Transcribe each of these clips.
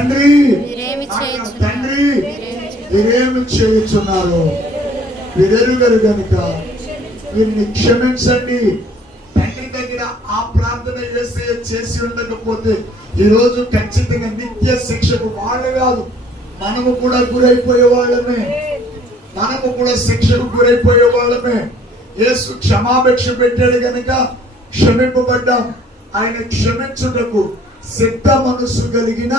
తండ్రి తండ్రి మీరేమి చేయుచున్నారు వీరెరుగరు గనుక వీరిని క్షమించండి. తండ్రి దగ్గర ఆ ప్రార్థన చేసి ఉండకపోతే ఈ రోజు ఖచ్చితంగా నిత్య శిక్షకు వాళ్ళు కాదు, మనము కూడా గురైపోయే వాళ్ళమే, మనము కూడా శిక్షకు గురైపోయే వాళ్ళమే. యేసు క్షమాభిక్ష పెట్టాడు గనుక క్షమింపబడ్డాం. ఆయన క్షమించుటకు సిద్ధ మనసు కలిగిన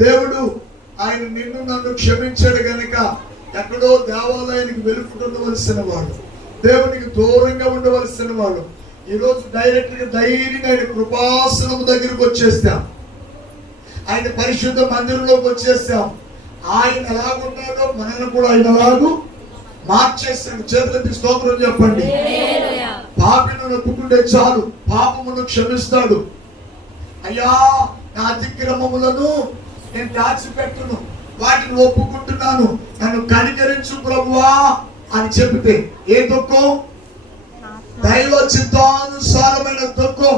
దేవుడు. ఆయన నిన్ను నన్ను క్షమించాడు గనుక ఎక్కడో దేవాలయానికి వెలుపుతుండవలసిన వాడు, దేవునికి దూరంగా ఉండవలసిన వాడు ఈ రోజు డైరెక్ట్ గా ధైర్యంగా ఆయన కృపాసనం దగ్గరికి వచ్చేస్తాం, ఆయన పరిశుద్ధ మందిరంలోకి వచ్చేస్తాం. ఆయన ఎలాగున్నాడో మనల్ని కూడా ఆయన ఎలాగూ మార్చేస్తాడు. చేతులెత్తి స్తోత్రం చెప్పండి. పాపిని ఒప్పుకుంటే చాలు, పాపమును క్షమిస్తాడు. అయ్యా నా అతిక్రమములను నేను దాచిపెట్టును, వాటిని ఒప్పుకుంటున్నాను, నన్ను కనికరించు ప్రభువా అని చెబితే ఏ దుఃఖం? దైవ చిత్తానుసారమైన దుఃఖం,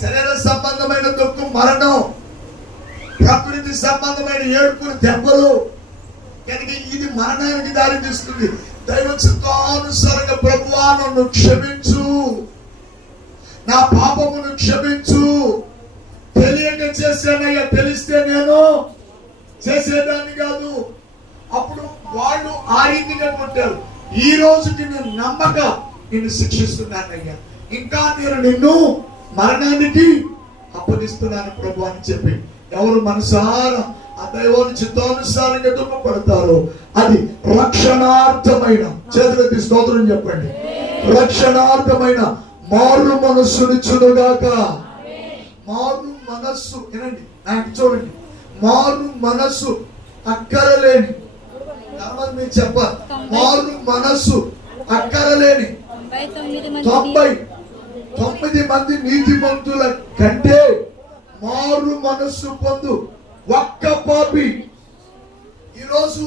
శరీర సంబంధమైన దుఃఖం మరణం, ప్రకృతి సంబంధమైన ఏడుపులు దెబ్బలు, కనుక ఇది మరణానికి దారి తీస్తుంది. దైవ చిత్తానుసారంగా ప్రభువా నన్ను క్షమించు, నా పాపమును క్షమించు, తెలియక చేశానయ్యా, తెలిస్తే నేను చేసేదాన్ని కాదు. అప్పుడు వాళ్ళు ఆ రీతిగా కొట్టారు. ఈ రోజుకి నేను నమ్మక నిన్ను శిక్షిస్తున్నానయ్యా, ఇంకా నేను నిన్ను మరణానికి అప్పగిస్తున్నాను ప్రభు అని చెప్పి ఎవరు మనసారా ఆ దైవాన్ని చిత్తానుసారంగా దుఃఖపడతారో అది రక్షణార్థమైన, చేతులెత్తి స్తోత్రం చెప్పండి, రక్షణార్థమైన మారు మనస్సునిచ్చునుగాక. మారు మనస్సు వినండి, నాకు చూడండి, మారు మనస్సు అక్కరలేని, మీరు చెప్పాలి, మారు మనస్సు అక్కరలేని 99 మంది నీతిమంతుల కంటే మారు మనస్సు పొందు ఒక్క పాపి ఈరోజు